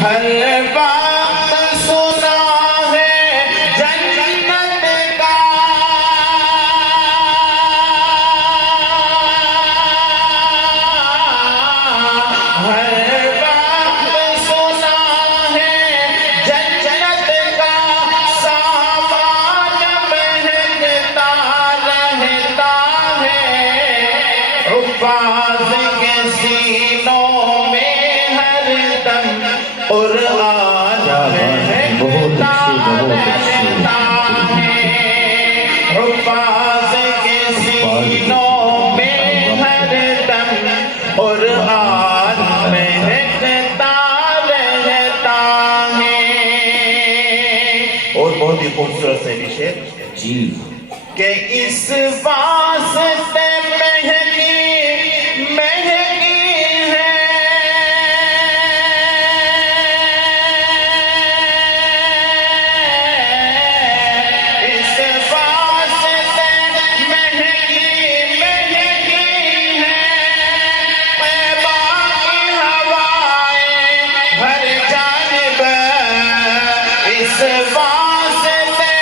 ہر وقت سنا ہے جنت کا ہر وقت سنا ہے جنت کا سامان مہکتا رہتا ہے حفاظ کے سینوں میں ہر دم قرآن مہکتا رہتا ہے حفاظ کے سینوں میں ہر دم قرآن مہکتا رہتا ہے اور بہت ہی خوبصورت سے بھی شعر جی کہ اس واسطے مہنگی مہنگی ہے اس واسطے مہنگی مہنگی ہے طیبہ کی ہوائیں ہر جانب اس واسطے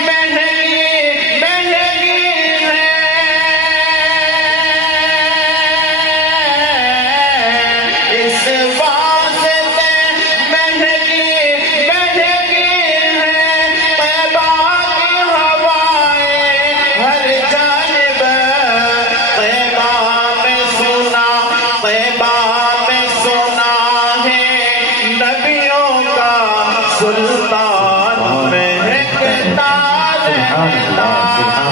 مہنگی مہنگی ہے اس واسطے مہنگی مہنگی ہے طیبہ کی ہوائیں ہر جانب طیبہ میں سنا ہے نبیوں کا سلطان مہکتا رہتا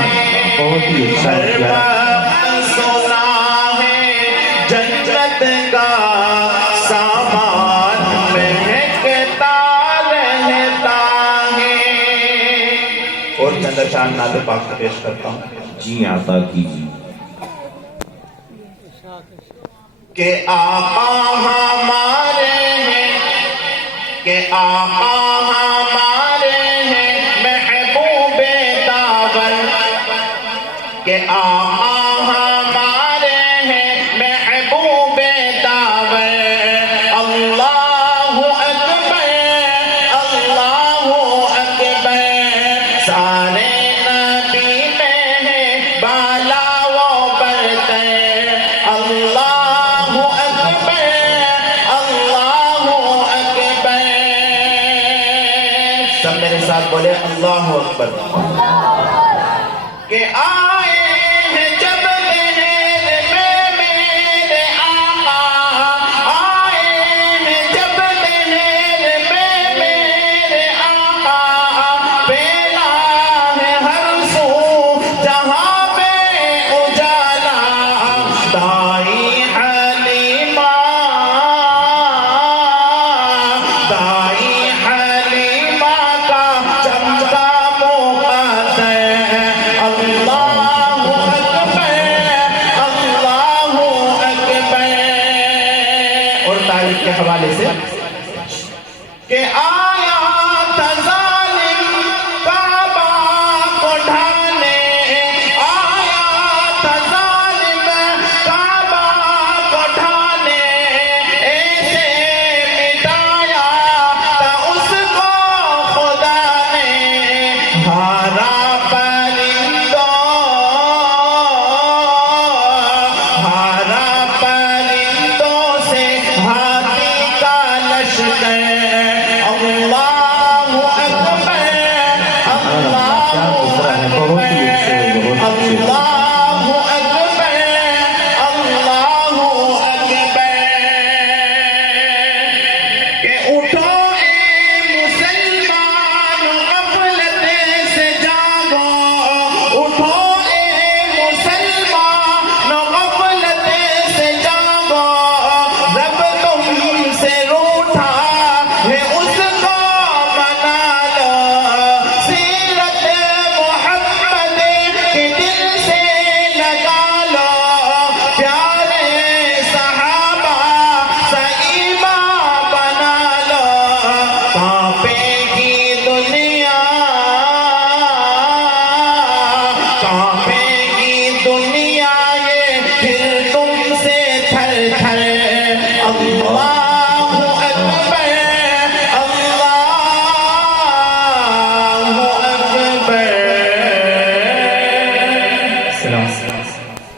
ہے بہت ہی اچھا ہر کیا وقت سنا ہے جنت کا سامان مہکتا رہتا ہے اور چند چاند نعت پاک پیش کرتا ہوں جی عطا کیجیے کہ آقا ہمارے ہیں کہ آقا ہمارے ہیں محبوب داور کہ آقا ہمارے ہیں محبوب داور اللہ اکبر سارے نبی میں ہے بالا و برتر اللہ اکبر سب میرے ساتھ بولے اللہ اکبر کہ آئے ہیں جب لہر میں میرے آقا آئے ہیں جب لہر میں میرے آقا پھیلا ہے ہر سو جہاں میں اجالا دائی حلیمہ کا چمچا مقدر اللہ اکبر اور تاریخ کے حوالے سے کہ آیا تھا